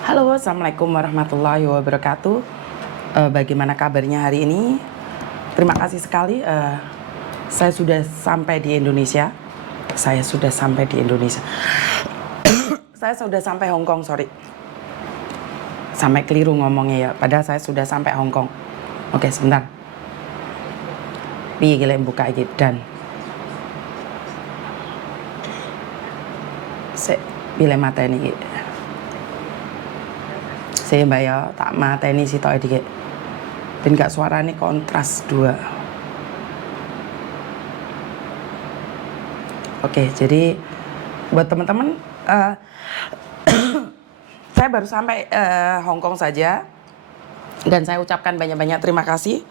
Halo, Assalamualaikum warahmatullahi wabarakatuh. Bagaimana kabarnya hari ini? Terima kasih sekali. Saya sudah sampai di Indonesia. Saya sudah sampai di Indonesia. Saya sudah sampai Hong Kong, sorry. Sampai keliru ngomongnya ya. Padahal saya sudah sampai Hong Kong. Oke, sebentar. Piye gila buka iki dan. Pilih mata ini. Saya mbak ya, tak mata ini sih tau dikit. Ben gak suaranya kontras dua. Oke, jadi buat teman-teman, saya baru sampai Hong Kong saja, dan saya ucapkan banyak-banyak terima kasih.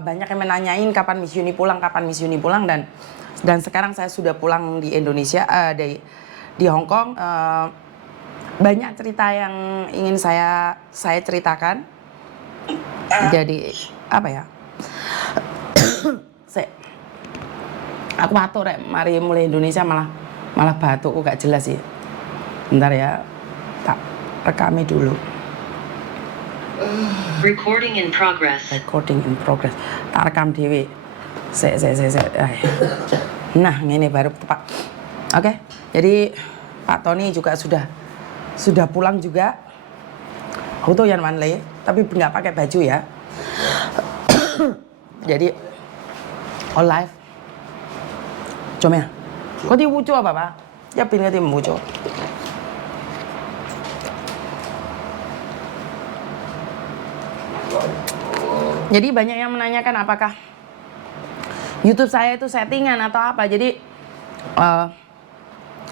Banyak yang menanyain kapan Miss Yuni pulang, dan sekarang saya sudah pulang di Indonesia, di Hong Kong. Banyak cerita yang ingin saya ceritakan. Jadi apa ya? Aku batuk rek, mari mulai Indonesia malah batukku gak jelas sih. Bentar ya, tak rekami dulu. Recording in progress. Tak rekam dewe. Nah, ini baru tepat. Oke, jadi Pak Tony juga sudah pulang juga. Aku tuh yang manle, tapi nggak pakai baju ya. Jadi all live. Cuma ya, kau di wucu apa pak? Ya pindah di wucu. Jadi banyak yang menanyakan apakah YouTube saya itu settingan atau apa. Jadi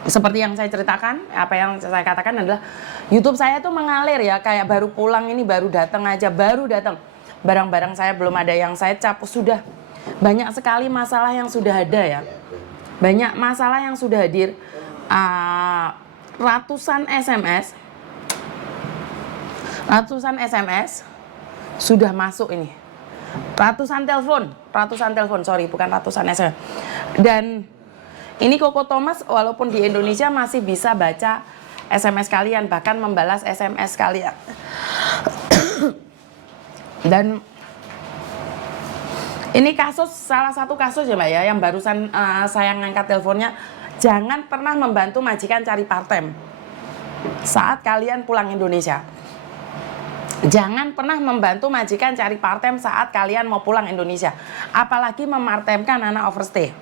seperti yang saya ceritakan, apa yang saya katakan adalah YouTube saya itu mengalir ya, kayak baru pulang ini, baru datang. Barang-barang saya belum ada yang saya cap, sudah banyak sekali masalah yang sudah ada ya. Banyak masalah yang sudah hadir, ratusan SMS sudah masuk ini. Ratusan telepon, sorry, bukan ratusan SMS. Dan ini Koko Thomas walaupun di Indonesia masih bisa baca SMS kalian, bahkan membalas SMS kalian. Dan ini salah satu kasus ya Mbak ya, yang barusan saya ngangkat teleponnya. Jangan pernah membantu majikan cari part-time saat kalian pulang Indonesia. Jangan pernah membantu majikan cari part-time saat kalian mau pulang Indonesia. Apalagi memartemkan anak overstay.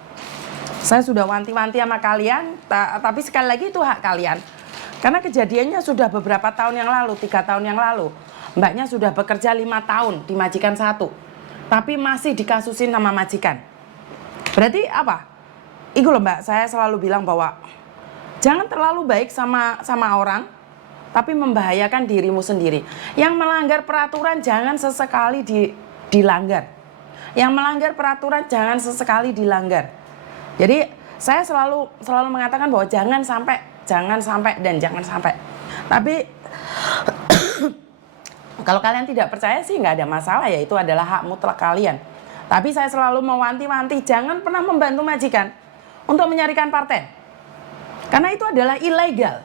Saya sudah wanti-wanti sama kalian, tapi sekali lagi itu hak kalian. Karena kejadiannya sudah beberapa tahun yang lalu, 3 tahun yang lalu. Mbaknya sudah bekerja 5 tahun di majikan 1, tapi masih dikasusin sama majikan. Berarti apa? Itu loh Mbak, saya selalu bilang bahwa jangan terlalu baik sama orang, tapi membahayakan dirimu sendiri. Yang melanggar peraturan jangan sesekali dilanggar. Yang melanggar peraturan jangan sesekali dilanggar. Jadi saya selalu mengatakan bahwa jangan sampai. Tapi kalau kalian tidak percaya sih nggak ada masalah ya, itu adalah hak mutlak kalian. Tapi saya selalu mewanti-wanti jangan pernah membantu majikan untuk menyarikan parten. Karena itu adalah ilegal.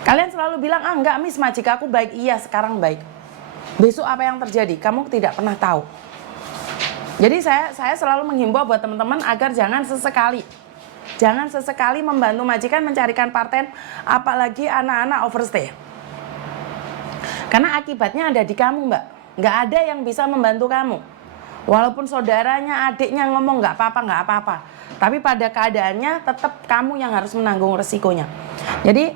Kalian selalu bilang, enggak Miss, majikaku baik. Iya, sekarang baik. Besok apa yang terjadi? Kamu tidak pernah tahu. Jadi saya selalu menghimbau buat teman-teman agar jangan sesekali membantu majikan mencarikan parten, apalagi anak-anak overstay. Karena akibatnya ada di kamu Mbak. Nggak ada yang bisa membantu kamu. Walaupun saudaranya, adiknya ngomong nggak apa-apa. Tapi pada keadaannya tetap kamu yang harus menanggung resikonya. Jadi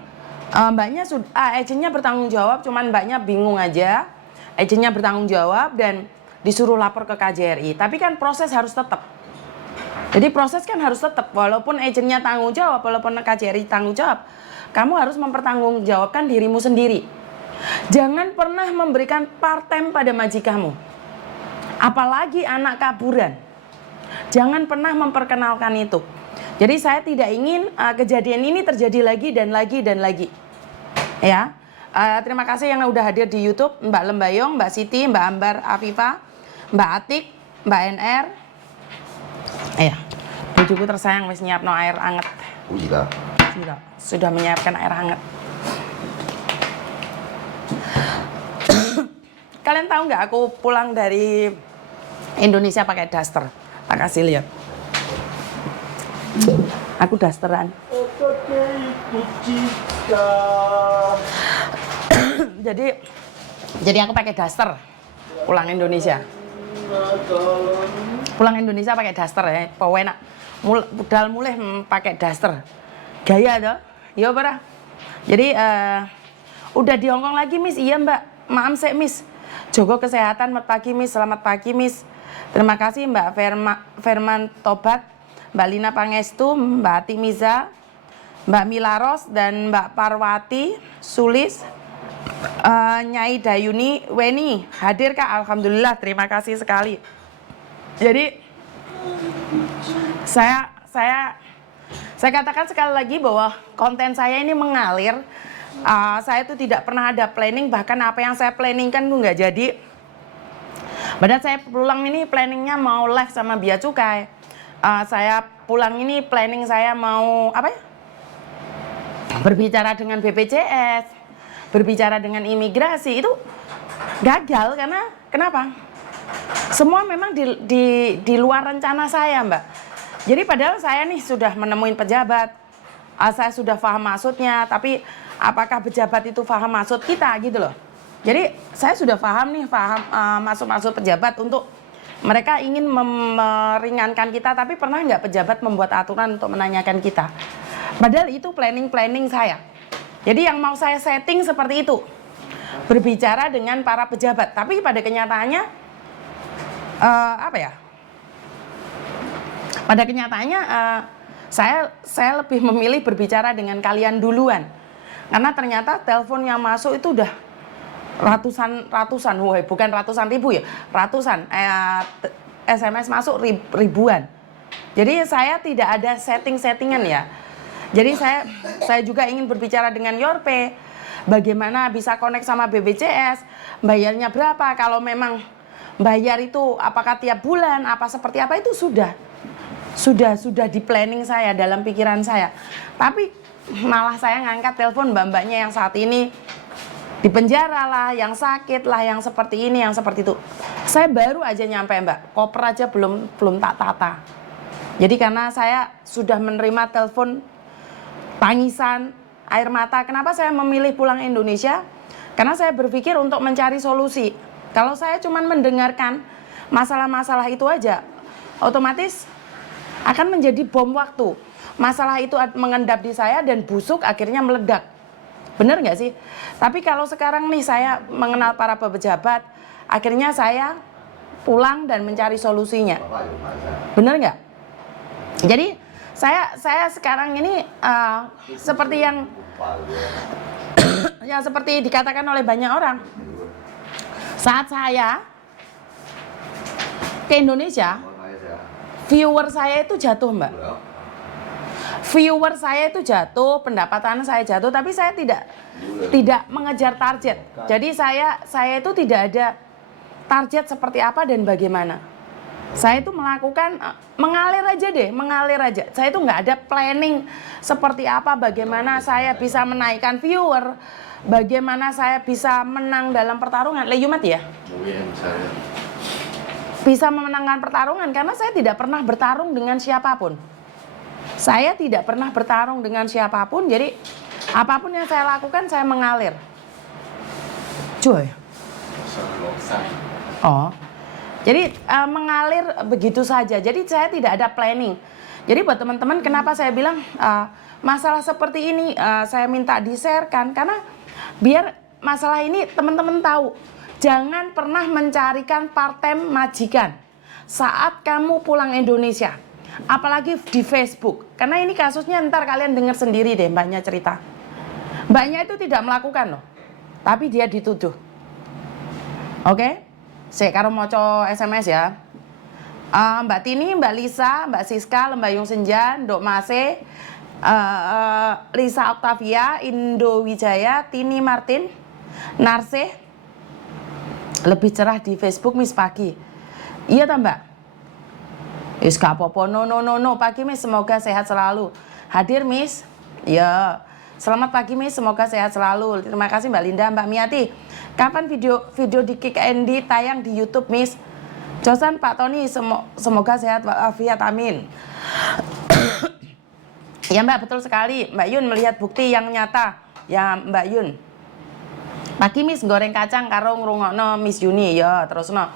mbaknya agennya bertanggung jawab, cuman mbaknya bingung aja. Agennya bertanggung jawab dan disuruh lapor ke KJRI. Tapi kan proses harus tetap. Jadi proses kan harus tetap. Walaupun agennya tanggung jawab, walaupun KJRI tanggung jawab, kamu harus mempertanggungjawabkan dirimu sendiri. Jangan pernah memberikan part-time pada majikamu. Apalagi anak kaburan. Jangan pernah memperkenalkan itu. Jadi saya tidak ingin kejadian ini terjadi lagi dan lagi. Ya. Terima kasih yang udah hadir di YouTube, Mbak Lembayong, Mbak Siti, Mbak Ambar Afifa, Mbak Atik, Mbak NR. Bojoku tersayang wis nyiapno air anget. Iya. Sudah menyiapkan air hangat. Kalian tahu nggak aku pulang dari Indonesia pakai daster? Tak kasih lihat. Aku dasteran. jadi aku pakai daster pulang Indonesia. Pulang Indonesia pakai daster ya, pewenak. Budal mulai pakai daster. Gaya toh? Yo para. Jadi udah di Hongkong lagi, Miss. Iya, Mbak. Maaf sih, Miss. Jogo kesehatan, selamat pagi, Miss. Selamat pagi, Miss. Terima kasih Mbak Firman Tobat, Mbak Lina Pangestu, Mbak Ati Miza, Mbak Milaros, dan Mbak Parwati Sulis, Nyai Dayuni Weni. Hadir Kak, Alhamdulillah, terima kasih sekali. Jadi saya katakan sekali lagi bahwa konten saya ini mengalir. Saya itu tidak pernah ada planning, bahkan apa yang saya planningkan itu nggak jadi. Padahal saya pulang ini planningnya mau live sama Bea Cukai. Saya pulang ini planning saya mau apa ya? Berbicara dengan BPJS, berbicara dengan imigrasi. Itu gagal karena kenapa? Semua memang di luar rencana saya, Mbak. Jadi padahal saya nih sudah menemui pejabat, saya sudah paham maksudnya, tapi apakah pejabat itu paham maksud kita gitu loh. Jadi saya sudah paham nih, maksud pejabat untuk mereka ingin meringankan kita, tapi pernah nggak pejabat membuat aturan untuk menanyakan kita? Padahal itu planning saya. Jadi yang mau saya setting seperti itu, berbicara dengan para pejabat. Tapi pada kenyataannya apa ya? Pada kenyataannya saya lebih memilih berbicara dengan kalian duluan, karena ternyata telepon yang masuk itu udah ratusan, wah bukan ratusan ribu ya, ratusan, SMS masuk ribuan. Jadi saya tidak ada settingan ya. Jadi saya juga ingin berbicara dengan Yorpe, bagaimana bisa connect sama BPJS, bayarnya berapa, kalau memang bayar itu apakah tiap bulan, apa seperti apa, itu sudah di planning saya, dalam pikiran saya. Tapi malah saya ngangkat telepon mbak-mbaknya yang saat ini di penjara lah, yang sakit lah, yang seperti ini, yang seperti itu. Saya baru aja nyampe, Mbak, koper aja belum tak tata. Jadi karena saya sudah menerima telepon, tangisan, air mata. Kenapa saya memilih pulang Indonesia? Karena saya berpikir untuk mencari solusi. Kalau saya cuma mendengarkan masalah-masalah itu aja, otomatis akan menjadi bom waktu. Masalah itu mengendap di saya dan busuk, akhirnya meledak. Bener nggak sih? Tapi kalau sekarang nih saya mengenal para pejabat, akhirnya saya pulang dan mencari solusinya. Bener nggak? Jadi saya sekarang ini seperti yang seperti dikatakan oleh banyak orang. Saat saya ke Indonesia, viewer saya itu jatuh, Mbak. Viewer saya itu jatuh, pendapatan saya jatuh, tapi saya tidak mengejar target. Jadi saya itu tidak ada target seperti apa dan bagaimana. Saya itu melakukan mengalir aja. Saya itu nggak ada planning seperti apa, bagaimana saya bisa menaikkan viewer, bagaimana saya bisa menang dalam pertarungan. Leyumat ya? Bisa memenangkan pertarungan karena saya tidak pernah bertarung dengan siapapun. Saya tidak pernah bertarung dengan siapapun, jadi apapun yang saya lakukan saya mengalir. Cuy. Oh. Jadi mengalir begitu saja. Jadi saya tidak ada planning. Jadi buat teman-teman, kenapa saya bilang masalah seperti ini saya minta di-sharekan, karena biar masalah ini teman-teman tahu. Jangan pernah mencarikan part-time majikan saat kamu pulang Indonesia. Apalagi di Facebook. Karena ini kasusnya ntar kalian dengar sendiri deh mbaknya cerita. Mbaknya itu tidak melakukan loh. Tapi dia dituduh. Oke? Saya karo moco SMS ya. Mbak Tini, Mbak Lisa, Mbak Siska, Lembayung Senja, Ndok Mase, Lisa Octavia, Indo Wijaya, Tini Martin, Narse. Lebih cerah di Facebook Miss Pagi. Iya tak Mbak? Is gak apa-apa, no, pagi Miss, semoga sehat selalu. Hadir Miss? Ya, Selamat pagi Miss, semoga sehat selalu. Terima kasih Mbak Linda. Mbak Miati, kapan video di Kick Andy tayang di YouTube Miss? Josan Pak Tony, semoga sehat walafiat, amin. Ya Mbak, betul sekali. Mbak Yun melihat bukti yang nyata. Ya Mbak Yun. Pagi Miss, goreng kacang karo ngrungokno Miss Yuni. Ya, terus no.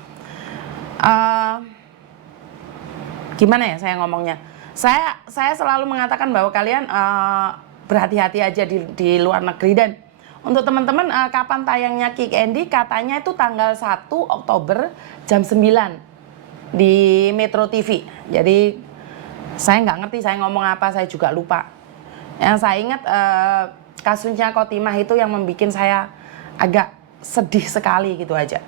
Gimana ya saya ngomongnya? Saya selalu mengatakan bahwa kalian berhati-hati aja di luar negeri. Dan untuk teman-teman, kapan tayangnya Kick Andy, katanya itu tanggal 1 Oktober jam 9 di Metro TV. Jadi saya nggak ngerti saya ngomong apa, saya juga lupa. Yang saya ingat kasusnya Kotimah itu yang membuat saya agak sedih sekali gitu aja.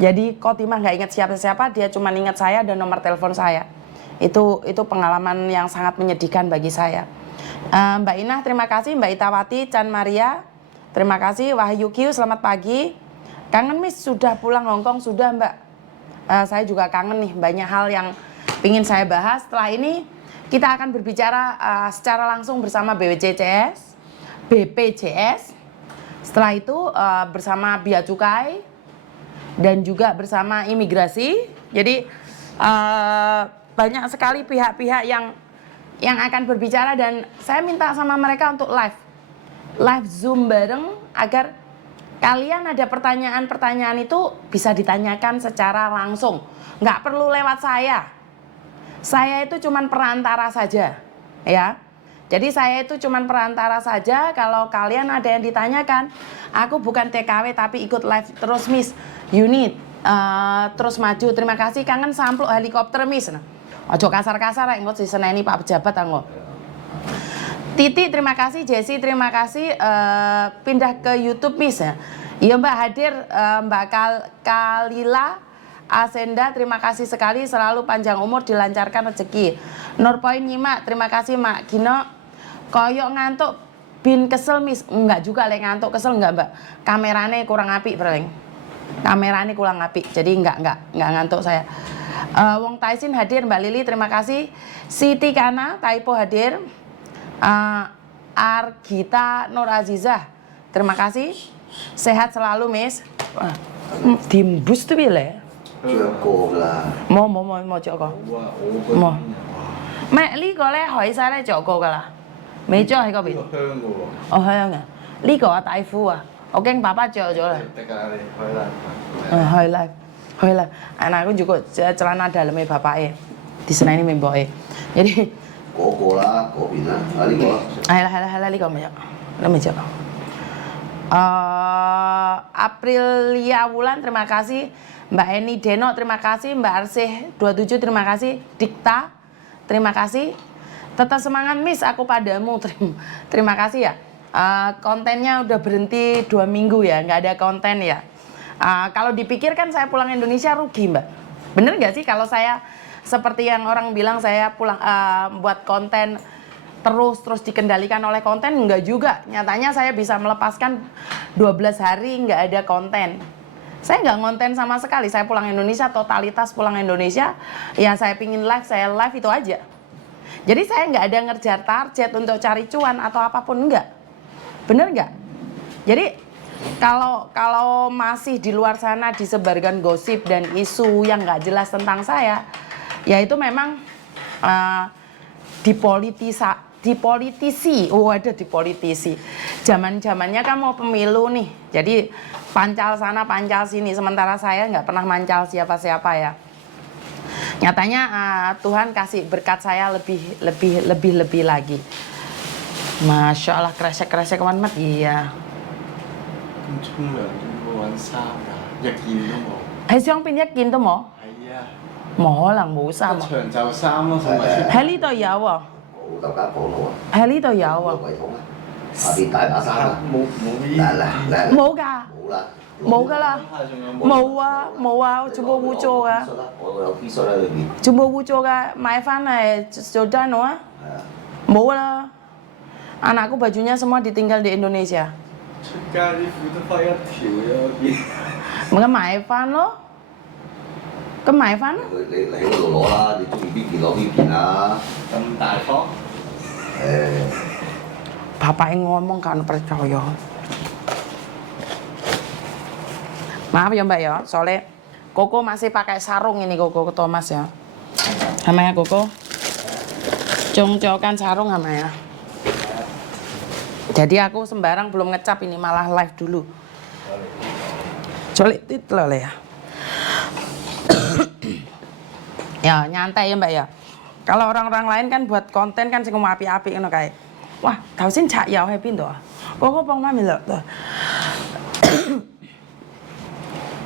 Jadi Kotimah nggak ingat siapa-siapa, dia cuma ingat saya dan nomor telepon saya. Itu pengalaman yang sangat menyedihkan bagi saya. Mbak Inah, terima kasih. Mbak Itawati, Chan Maria, terima kasih. Wahyu Q, selamat pagi. Kangen Miss, sudah pulang Hongkong? Sudah Mbak. Saya juga kangen nih, banyak hal yang ingin saya bahas. Setelah ini kita akan berbicara secara langsung bersama BPJS. Setelah itu bersama Bea Cukai dan juga bersama imigrasi. Jadi banyak sekali pihak-pihak yang akan berbicara, dan saya minta sama mereka untuk live Zoom bareng agar kalian ada pertanyaan-pertanyaan itu bisa ditanyakan secara langsung. Nggak perlu lewat saya. Saya itu cuman perantara saja, ya. Jadi saya itu cuman perantara saja. Kalau kalian ada yang ditanyakan, aku bukan TKW tapi ikut live terus Miss Unit. Terus maju. Terima kasih. Kangen sampluk helikopter Miss. Ojo kasar-kasar ya, engko diseneni Pak pejabat anggo. Titi, terima kasih. Jessie, terima kasih. Pindah ke YouTube Miss ya. Iya Mbak hadir. Mbak Kalila Asenda, terima kasih sekali. Selalu panjang umur, dilancarkan rezeki. Nurpoint nyimak, terima kasih Mak Gino. Koyok ngantuk, bin kesel Miss. Enggak juga lek ngantuk kesel enggak Mbak. Kamerane kurang apik paling. Kamerane kurang apik. Jadi enggak ngantuk saya. Wong Taisin hadir, Mbak Lili terima kasih. Siti Kana Taipo hadir. Argita Nur Azizah terima kasih. Sehat selalu Miss. Dimbus tuh bile. Cukup lah. Mau Joko. Mau. Mẹ呢個咧海沙咧做過㗎啦，未着喺嗰邊。香嘅喎。哦香啊，呢個啊大褲啊，我驚爸爸着咗啦。得㗎，你開啦。Hoi lah. Anakku juga celana dalamnya bapaknya. Di sana ini membawa. Jadi 嗰個啦，嗰邊啦，呢個。係啦，呢個咪着。Aprilia Wulan terima kasih. Mbak Eni Deno terima kasih. Mbak Arsih 27 terima kasih. Dikta terima kasih. Tetap semangat Miss, aku padamu. Terima kasih ya. Kontennya udah berhenti 2 minggu ya, nggak ada konten ya. Kalau dipikirkan saya pulang Indonesia rugi Mbak. Bener nggak sih kalau saya seperti yang orang bilang saya pulang buat konten terus dikendalikan oleh konten? Enggak juga. Nyatanya saya bisa melepaskan 12 hari nggak ada konten. Saya nggak ngonten sama sekali. Saya pulang Indonesia, totalitas pulang Indonesia. Ya saya pingin live, saya live itu aja. Jadi saya nggak ada ngerjar target untuk cari cuan atau apapun, enggak. Bener nggak? Jadi kalau masih di luar sana disebarkan gosip dan isu yang nggak jelas tentang saya, ya itu memang dipolitisi. Zaman-zamannya kan mau pemilu nih, jadi pancal sana pancal sini, sementara saya nggak pernah mancal siapa-siapa ya. Nyatanya Tuhan kasih berkat saya lebih lagi. Masya Allah, kresek kawan mat, iya. 咁沖涼要揾衫㗎，一件都冇。喺雙邊一件都冇，係啊，冇可能冇衫啊！長袖衫咯，同埋出。喺呢度有喎，冇舊間房佬啊。喺呢度有個喎，櫃桶啊，下邊大把衫啊。冇呢。嗱，冇㗎，冇啦。冇㗎啦，冇啊，全部污糟㗎，我有 T 恤喺裏邊。全部污糟㗎，買翻嚟做單啊，係啊。冇啦。Anakku bajunya semua ditinggal di Indonesia. 出街啲褲都翻一條啫，我見。咪咁買翻咯，咁買翻咯。你喺嗰度攞啦，你中意邊件攞邊件啦。咁大方？ Bapak ngomong kan percaya. Maaf ya Mbak ya, soalnya Koko masih pakai sarung ini Koko ke Thomas ya. Sama ya Koko. Cong-cokan sarung sama ya. Jadi aku sembarang belum ngecap ini, malah live dulu. Colik titel ya. Ya nyantai ya Mbak ya. Kalau orang-orang lain kan buat konten kan sing api-api ngono kae. Wah, tau sing cak ya happy to. Kok pong mami lho to.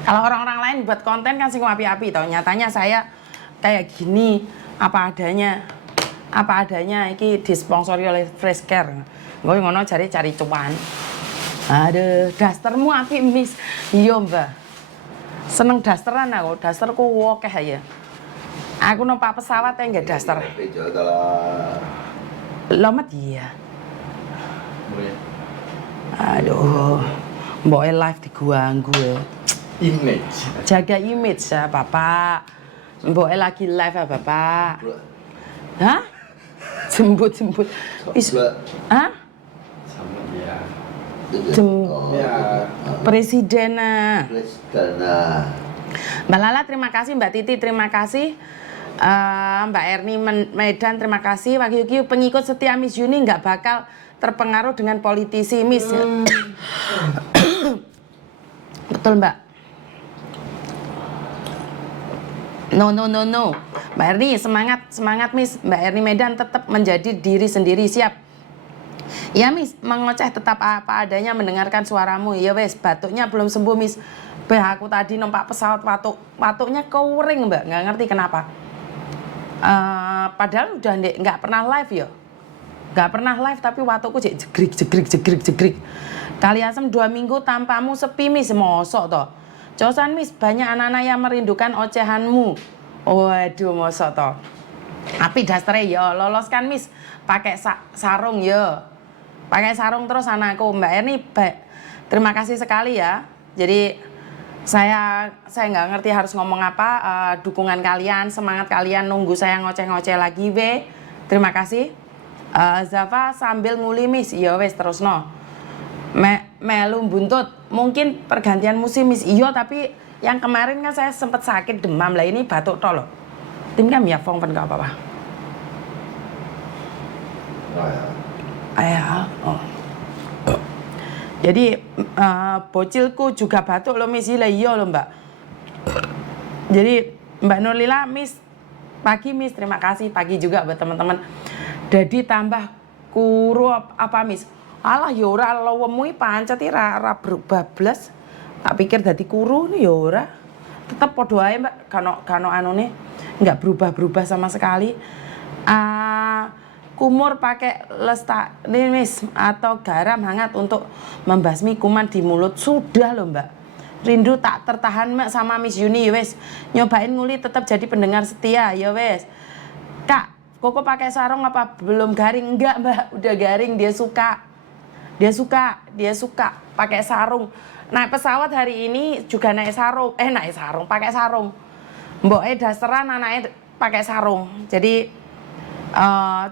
Kalau orang-orang lain buat konten kan sing api-api to. Nyatanya saya kayak gini apa adanya. Apa adanya iki disponsori oleh Fresh Care. Gue ngono cari cuan. Aduh, dastermu api Miss. Iya, Mbak. Seneng dasteran aku, dasterku akeh ya. Aku numpak pesawat enggak daster. Lomet iya. Aduh, mbok live diganggu ya. Image. Jaga image ya, Bapak. Mbok lagi live ya, Bapak. Hah? Jemput. Hah? Sama dia. Ya. Presiden. Presiden. Mbak Lala terima kasih, Mbak Titi terima kasih, Mbak Erni Medan terima kasih, Pak Yuki pengikut setia Miss Yuni nggak bakal terpengaruh dengan politisi Miss. Betul Mbak. No. Mbak Erni semangat Miss. Mbak Erni Medan tetap menjadi diri sendiri, siap. Ya Miss, mengoceh tetap apa adanya, mendengarkan suaramu. Ya wes, batuknya belum sembuh Miss. Aku tadi numpak pesawat batuknya kering Mbak, nggak ngerti kenapa. Padahal udah nggak pernah live ya. Nggak pernah live tapi batukku jegrik. Kali Asem 2 minggu tanpamu sepi Miss, mosok toh. Cosan Miss, banyak anak-anak yang merindukan ocehanmu. Waduh, mosok toh. Tapi dasarnya ya loloskan Miss, pakai sarung ya. Pakai sarung terus anakku. Mbak Erni, terima kasih sekali ya. Jadi saya nggak ngerti harus ngomong apa. Dukungan kalian, semangat kalian, nunggu saya ngoceh-ngoceh lagi terima kasih. Zafa sambil nguli Miss, iya wes terus no. Melu buntut, mungkin pergantian musim Miss, iya tapi yang kemarin kan saya sempat sakit demam lah, ini batuk toh loh. Tim kan ya Fong nggak apa-apa. Oh. Jadi bocilku juga batuk loh Miss, iya loh Mbak. Jadi Mbak Nurlila Miss, pagi Miss, terima kasih pagi juga buat teman-teman. Jadi tambah kuru apa Miss? Alah ya ora lowemu pancet ra berubah blas. Tak pikir dadi kuru nih ya ora. Tetep padha ae Mbak, kano anune enggak berubah-berubah sama sekali. Kumur pakai Miss atau garam hangat untuk membasmi kuman di mulut. Sudah loh Mbak. Rindu tak tertahan Mbak sama Miss Yuni ya wes. Nyobain nguli tetap jadi pendengar setia ya wes. Kak, Koko pakai sarung apa belum garing? Enggak Mbak, udah garing, dia suka pakai sarung. Naik pesawat hari ini juga naik sarung, pakai sarung. Mboknya dasteran, anaknya pakai sarung. Jadi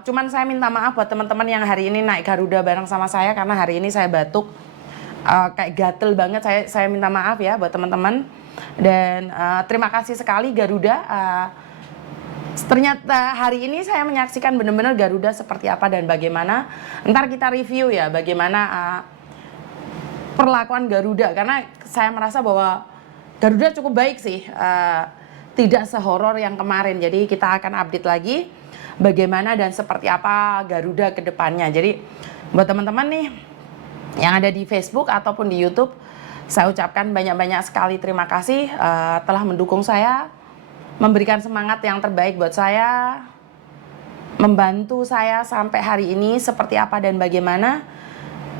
cuman saya minta maaf buat teman-teman yang hari ini naik Garuda bareng sama saya karena hari ini saya batuk kayak gatel banget. Saya minta maaf ya buat teman-teman dan terima kasih sekali Garuda. Ternyata hari ini saya menyaksikan benar-benar Garuda seperti apa dan bagaimana. Ntar kita review ya bagaimana perlakuan Garuda karena saya merasa bahwa Garuda cukup baik sih, tidak sehoror yang kemarin. Jadi kita akan update lagi bagaimana dan seperti apa Garuda ke depannya. Jadi buat teman-teman nih yang ada di Facebook ataupun di YouTube, saya ucapkan banyak-banyak sekali terima kasih telah mendukung saya, memberikan semangat yang terbaik buat saya, membantu saya sampai hari ini seperti apa dan bagaimana.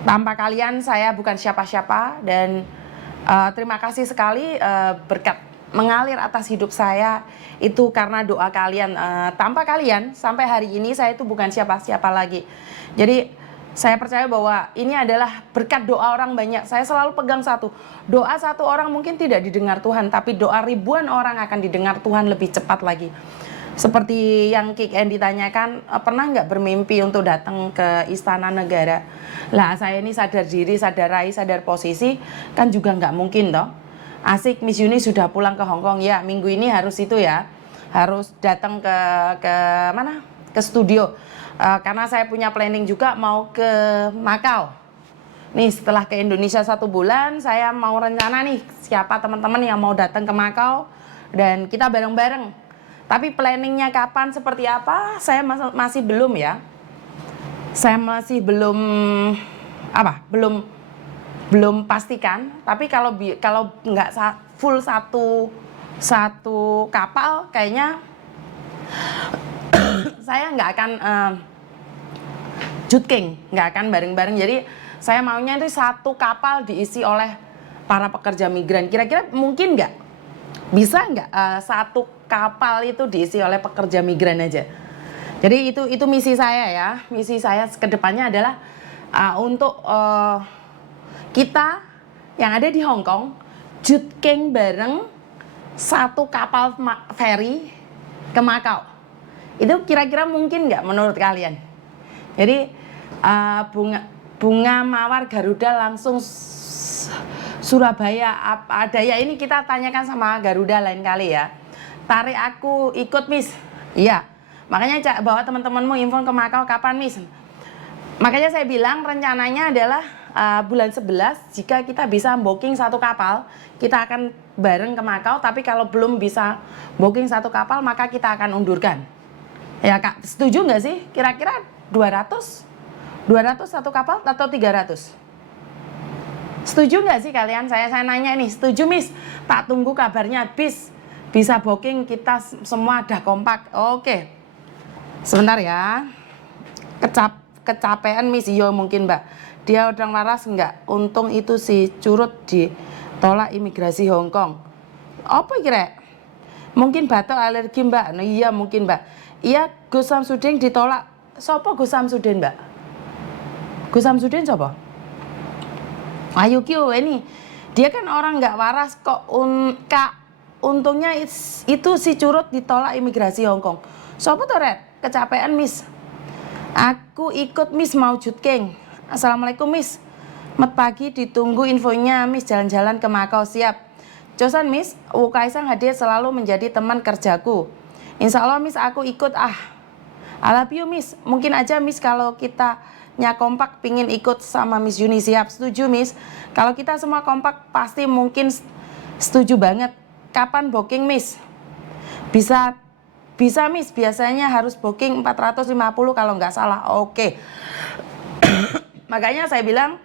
Tanpa kalian saya bukan siapa-siapa dan terima kasih sekali berkat mengalir atas hidup saya itu karena doa kalian. Tanpa kalian sampai hari ini saya itu bukan siapa-siapa lagi. Jadi saya percaya bahwa ini adalah berkat doa orang banyak. Saya selalu pegang satu, doa satu orang mungkin tidak didengar Tuhan, tapi doa ribuan orang akan didengar Tuhan lebih cepat lagi. Seperti yang Kik En ditanyakan, pernah nggak bermimpi untuk datang ke Istana Negara? Lah saya ini sadar diri, sadar rai, sadar posisi, kan juga nggak mungkin toh. Asik Miss Yuni sudah pulang ke Hong Kong ya, minggu ini harus itu ya, harus datang ke mana? Ke studio. Karena saya punya planning juga mau ke Makau. Nih setelah ke Indonesia 1 bulan, saya mau rencana nih siapa teman-teman yang mau datang ke Makau dan kita bareng-bareng. Tapi planningnya kapan seperti apa, saya masih belum ya. Saya masih belum pastikan. Tapi kalau nggak full satu kapal, kayaknya saya nggak akan jutking, nggak akan bareng-bareng. Jadi saya maunya itu satu kapal diisi oleh para pekerja migran. Kira-kira mungkin nggak? Bisa nggak satu kapal itu diisi oleh pekerja migran aja? Jadi itu misi saya ya. Misi saya ke depannya adalah untuk kita yang ada di Hong Kong jutking bareng satu kapal feri ke Makau. Itu kira-kira mungkin nggak menurut kalian? Jadi bunga mawar Garuda langsung Surabaya ada ya, ini kita tanyakan sama Garuda lain kali ya. Tarik aku ikut Miss. Iya. Makanya bawa teman-temanmu info ke Makau kapan Miss. Makanya saya bilang rencananya adalah bulan 11 jika kita bisa booking satu kapal, kita akan bareng ke Makau. Tapi kalau belum bisa booking satu kapal, maka kita akan undurkan. Ya Kak, setuju nggak sih? Kira-kira 200 satu kapal atau 300? Setuju nggak sih kalian? Saya nanya nih, setuju Miss? Tak tunggu kabarnya bisa booking, kita semua dah kompak. Oke, sebentar ya. Kecapean Miss, yo mungkin Mbak. Dia udah waras nggak? Untung itu si Curut ditolak imigrasi Hong Kong. Apa kira? Mungkin batuk alergi Mbak. Nah, iya mungkin Mbak. Iya, Gus Samsudin ditolak. Sopo Gus Samsudin Mbak? Gus Samsudin sopo? Ayo Kyo, ini dia kan orang nggak waras kok. Untungnya itu si Curut ditolak imigrasi Hong Kong. Sopo tuh Red? Kecapean Miss. Aku ikut Miss mau jutking. Assalamualaikum Miss. Mat pagi ditunggu infonya Miss, jalan-jalan ke Makau siap. Josan Miss, Wu Kaisang hadir selalu menjadi teman kerjaku. Insya Allah Miss aku ikut I love you Miss. Mungkin aja Miss kalau kita kompak pingin ikut sama Miss Yuni, siap. Setuju Miss. Kalau kita semua kompak pasti mungkin setuju banget. Kapan booking Miss? Bisa Miss, biasanya harus booking 450 kalau nggak salah. Oke. Makanya saya bilang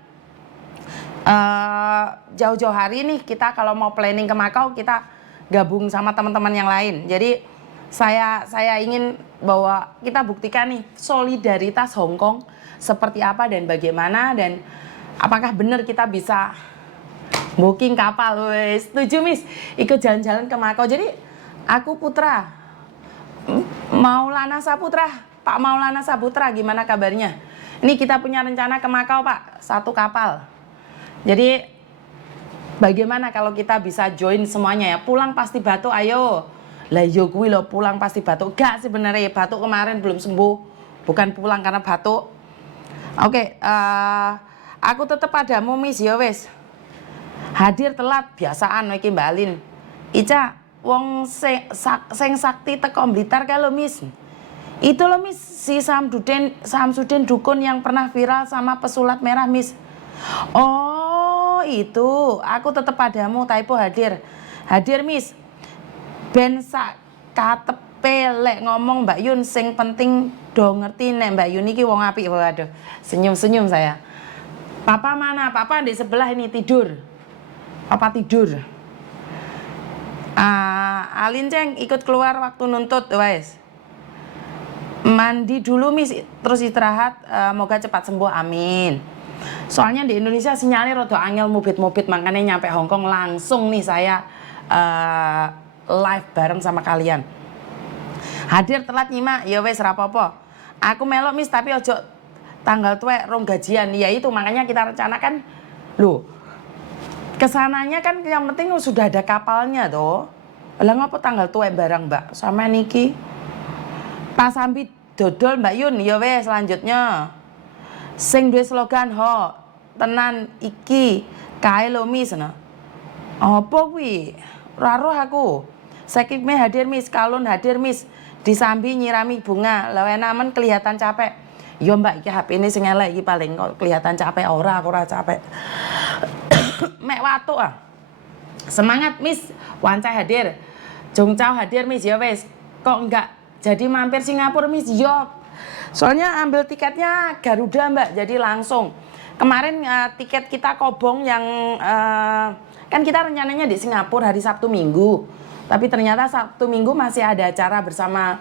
jauh-jauh hari nih kita kalau mau planning ke Makau kita gabung sama teman-teman yang lain. Jadi saya ingin bahwa kita buktikan nih solidaritas Hong Kong seperti apa dan bagaimana, dan apakah benar kita bisa booking kapal. Wes, setuju Miss, ikut jalan-jalan ke Makau. Jadi aku Putra Maulana Saputra, Pak Maulana Saputra, gimana kabarnya? Ini kita punya rencana ke Makau Pak, satu kapal. Jadi bagaimana kalau kita bisa join semuanya ya? Pulang pasti batuk, ayo. Lah yo kuwi lo pulang pasti batuk. Gak sebenarnya batuk kemarin belum sembuh. Bukan pulang karena batuk. Oke, aku tetep padamu Miss ya wes. Hadir telat biasaan iki Mbak Alin. Ica wong sing sakti teko Blitar kae lo Miss. Itu lo Miss si Samsudin dukun yang pernah viral sama pesulap merah Miss. Oh itu, aku tetep padamu, typo hadir. Hadir Miss. Ben sak katepe lek ngomong Mbak Yun sing penting do ngerti nek Mbak Yun iki wong apik. Waduh, senyum-senyum saya. Papa mana? Papa di sebelah ini tidur. Papa tidur. Alin Ceng ikut keluar waktu nuntut, wes. Mandi dulu Miss, terus istirahat, moga cepat sembuh, amin. Soalnya di Indonesia sinyalnya rada angel mubit-mubit, makanya nyampe Hong Kong langsung nih saya live bareng sama kalian. Hadir telat nyimak, ya wes rapopo. Aku melok Miss tapi ojo tanggal tuwek rong gajian. Ya itu makanya kita rencanakan. Loh, kesananya kan yang penting sudah ada kapalnya toh. Lah ngapa tanggal tuwek barang Mbak? Sama niki Tas sambi dodol Mbak Yun, ya wes selanjutnya. Sing duwe slogan ho, tenan iki kae lo Miss nah. Apa kuwi? Ora roh aku. Sekime hadir Miss, kalun hadir Miss. Disambi nyirami bunga, lewena men kelihatan capek. Yo Mbak, iki HP ini sing elek iki paling kok kelihatan capek ora, aku ora capek. Mek watuk ah. Semangat Miss, Wanca hadir. Jongcao hadir Miss, ya wes. Kok enggak jadi mampir Singapura Miss? Yo. Soalnya ambil tiketnya Garuda Mbak, jadi langsung. Kemarin tiket kita kobong yang kan kita rencananya di Singapura hari Sabtu Minggu. Tapi ternyata Sabtu Minggu masih ada acara bersama